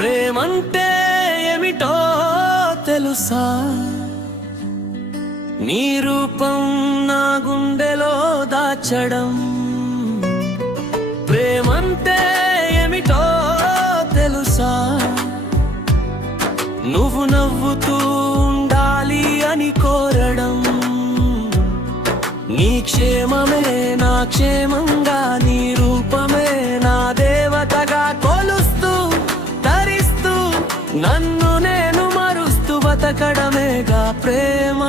ప్రేమంటే ఏమిటో తెలుసా? నీ రూపం నా గుండెలో దాచడం. ప్రేమంటే ఏమిటో తెలుసా? నువ్వు నవ్వుతూ ఉండాలి అని కోరడం. నీ క్షేమమే నా క్షేమంగా, నీ రూపమే నా దేవతగా కొలుస్తూ తరిస్తూ నన్ను నేను మరుస్తూ బతకడమేగా ప్రేమ.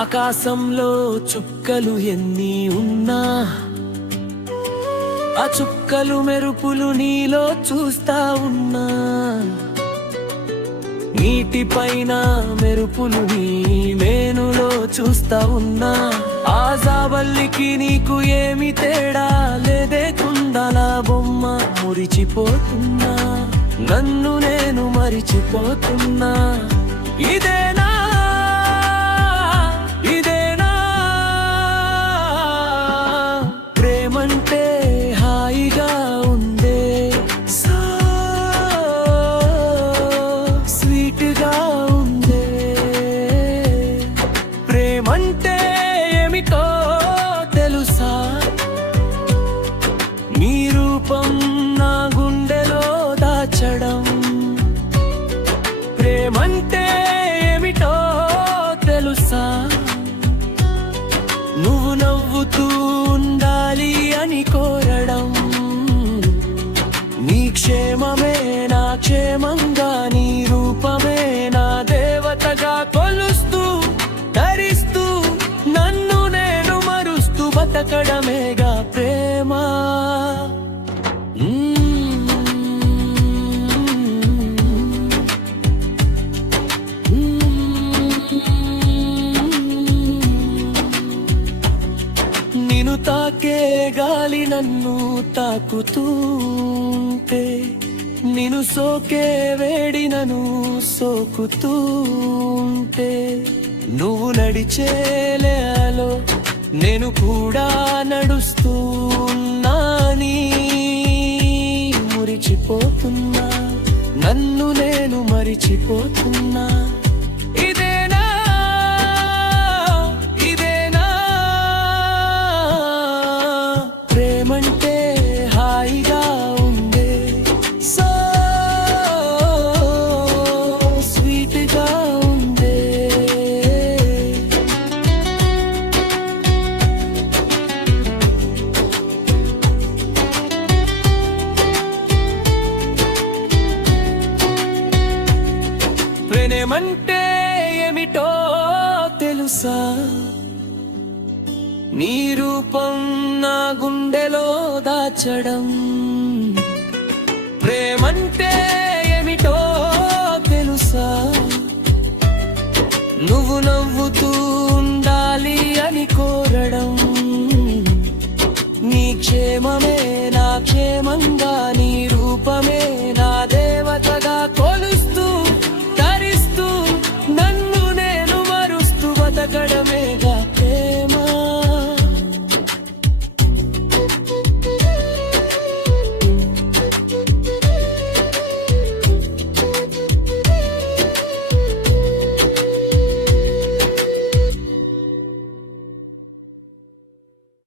ఆకాశంలో చుక్కలు ఎన్ని ఉన్నా, ఆ చుక్కలు మెరుపులు నీలో చూస్తా ఉన్నా. నీటిపైన మెరుపులు నీ మేనులో చూస్తా ఉన్నా. ఆ జాబల్లికి నీకు ఏమి తేడా లేదే, కుండల బొమ్మ మురిచిపోతున్నా, నన్ను నేను మరిచిపోతున్నా. ఇదేనా ఇదేనా ప్రేమంటే? హాయిగా ఉందే, సో స్వీట్గా ఉందే. ప్రేమంటే ఏమిటో తెలుసా? మీ రూపం నా గుండెలో దాచడం. ప్రేమంటే ఏమిటో తెలుసా? నువ్వు నవ్వుతూ ఉండాలి అని కోరడం. నీ క్షేమమే నా క్షేమంగా, నీ రూపమే నా దేవతగా కొలుస్తూ ధరిస్తూ నన్ను నేను మరుస్తూ బతకడమేగా ప్రేమ. నిన్ను తాకే గాలి నన్ను తాకుతూంటే, నిన్ను సోకే వేడి నన్ను సోకుతూంటే, నువ్వు నడిచేలేలో నేను కూడా నడుస్తున్నా. నీ మురిచిపోతున్నా, నన్ను నేను మరిచిపోతున్నా. ప్రేమంటే హాయిగా ఉందే, సో స్వీట్గా ఉందే. ప్రేమంటే ఏమిటో తెలుసా? నీ రూపం నా గుండెలో దాచడం. ప్రేమంటే ఏమిటో తెలుసా? నువ్వు నవ్వుతూ